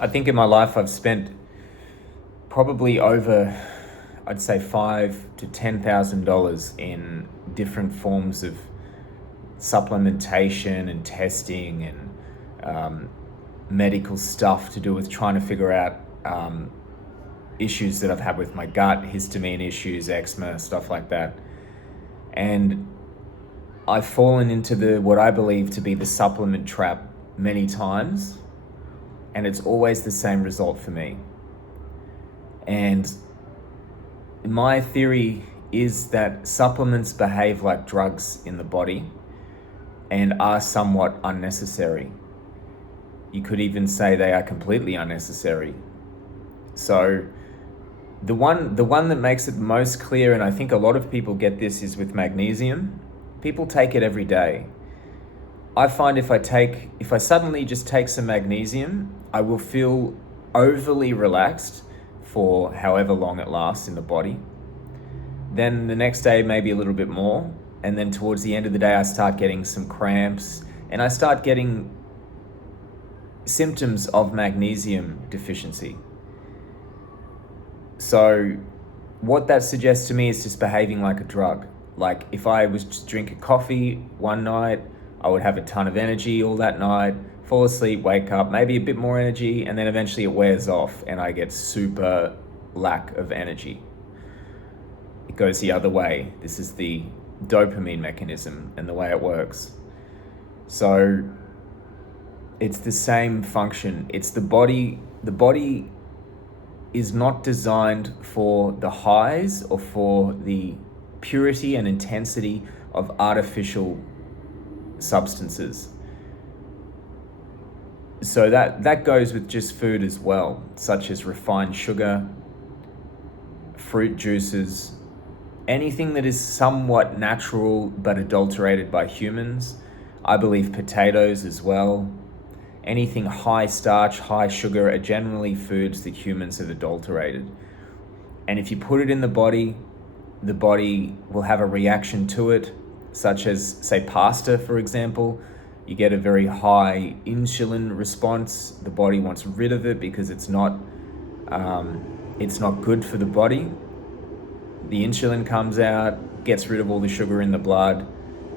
I think in my life I've spent probably over, I'd say $5,000 to $10,000 in different forms of supplementation and testing and medical stuff to do with trying to figure out issues that I've had with my gut, histamine issues, eczema, stuff like that. And I've fallen into what I believe to be the supplement trap many times, and it's always the same result for me. And my theory is that supplements behave like drugs in the body and are somewhat unnecessary. You could even say they are completely unnecessary. So the one that makes it most clear, and I think a lot of people get this, is with magnesium. People take it every day. I find if I suddenly just take some magnesium, I will feel overly relaxed for however long it lasts in the body. Then the next day, maybe a little bit more. And then towards the end of the day, I start getting some cramps and I start getting symptoms of magnesium deficiency. So what that suggests to me is just behaving like a drug. Like if I was to drink a coffee one night, I would have a ton of energy all that night, fall asleep, wake up, maybe a bit more energy, and then eventually it wears off and I get super lack of energy. It goes the other way. This is the dopamine mechanism and the way it works. So it's the same function. It's the body is not designed for the highs or for the purity and intensity of artificial substances. So that goes with just food as well, such as refined sugar, fruit juices, anything that is somewhat natural but adulterated by humans. I believe potatoes as well. Anything high starch, high sugar are generally foods that humans have adulterated. And if you put it in the body will have a reaction to it, such as, say, pasta, for example. You get a very high insulin response. The body wants rid of it because it's not good for the body. The insulin comes out, gets rid of all the sugar in the blood,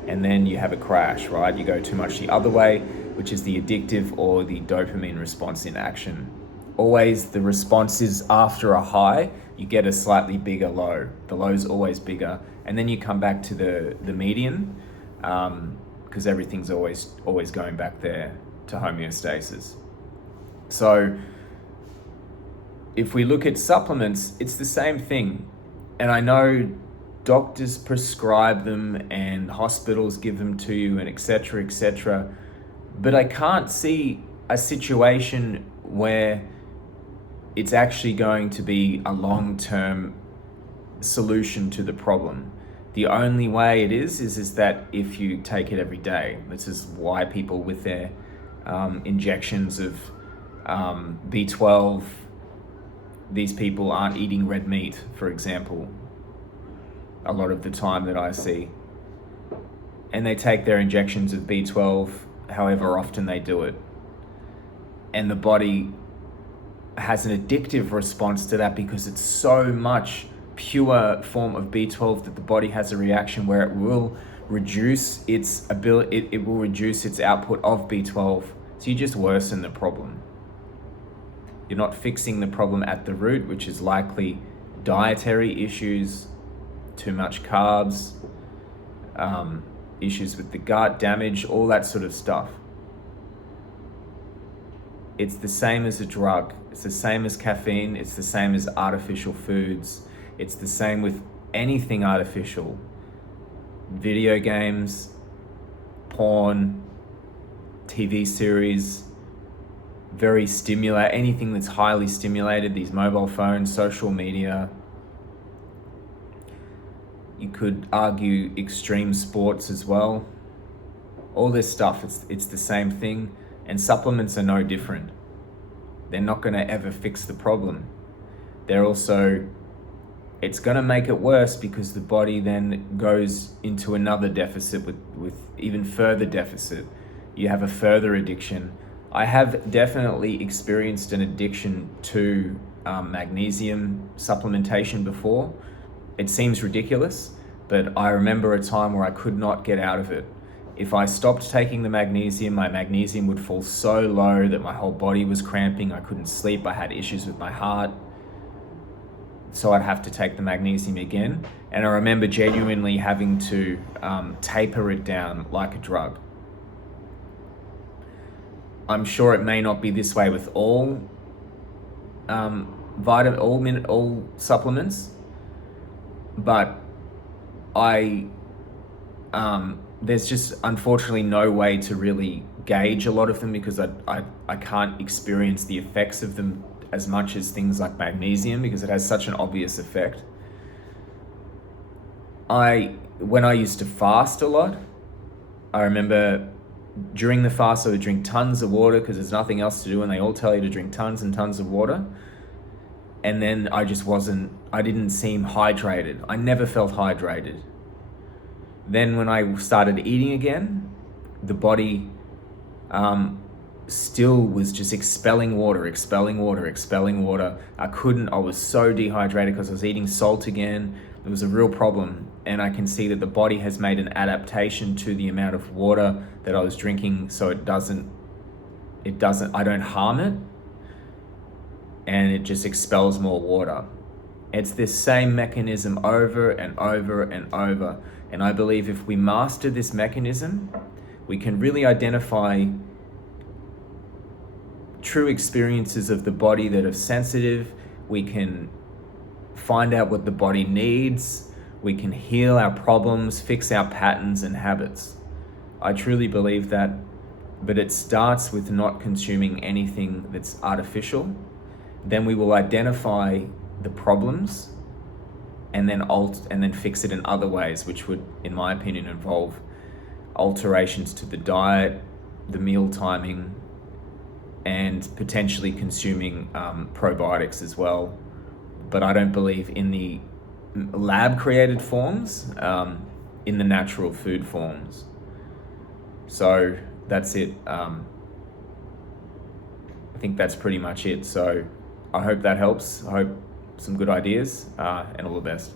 and then you have a crash, right? You go too much the other way, which is the addictive or the dopamine response in action. Always the response is after a high, you get a slightly bigger low. The low's always bigger, and then you come back to the median, because everything's always going back there to homeostasis. So if we look at supplements, it's the same thing. And I know doctors prescribe them and hospitals give them to you and etc., etc. But I can't see a situation where it's actually going to be a long-term solution to the problem. The only way it is that if you take it every day. This is why people with their injections of B12, these people aren't eating red meat, for example, a lot of the time that I see. And they take their injections of B12 however often they do it. And the body has an addictive response to that because it's so much pure form of B12 that the body has a reaction where it will reduce its ability, it will reduce its output of B12. So you just worsen the problem. You're not fixing the problem at the root, which is likely dietary issues, too much carbs, issues with the gut, damage, all that sort of stuff. It's the same as a drug. It's the same as caffeine. It's the same as artificial foods. It's the same with anything artificial. Video games, porn, TV series, anything that's highly stimulated, these mobile phones, social media. You could argue extreme sports as well. All this stuff, it's the same thing, and supplements are no different. They're not going to ever fix the problem. It's going to make it worse because the body then goes into another deficit with even further deficit. You have a further addiction, I have definitely experienced an addiction to magnesium supplementation before. It seems ridiculous, but I remember a time where I could not get out of it. If I stopped taking the magnesium, my magnesium would fall so low that my whole body was cramping. I couldn't sleep. I had issues with my heart. So I'd have to take the magnesium again. And I remember genuinely having to taper it down like a drug. I'm sure it may not be this way with all all supplements, but there's just unfortunately no way to really gauge a lot of them because I can't experience the effects of them as much as things like magnesium because it has such an obvious effect. When I used to fast a lot, I remember during the fast I would drink tons of water because there's nothing else to do and they all tell you to drink tons and tons of water. And then I didn't seem hydrated. I never felt hydrated. Then when I started eating again, the body still was just expelling water. I was so dehydrated because I was eating salt again. It was a real problem. And I can see that the body has made an adaptation to the amount of water that I was drinking so I don't harm it. And it just expels more water. It's this same mechanism over and over and over. And I believe if we master this mechanism, we can really identify true experiences of the body that are sensitive. We can find out what the body needs. We can heal our problems, fix our patterns and habits. I truly believe that, but it starts with not consuming anything that's artificial. Then we will identify the problems and then fix it in other ways, which would, in my opinion, involve alterations to the diet, the meal timing, and potentially consuming probiotics as well. But I don't believe in the lab-created forms, in the natural food forms. So that's it. I think that's pretty much it. So I hope that helps. I hope some good ideas, and all the best.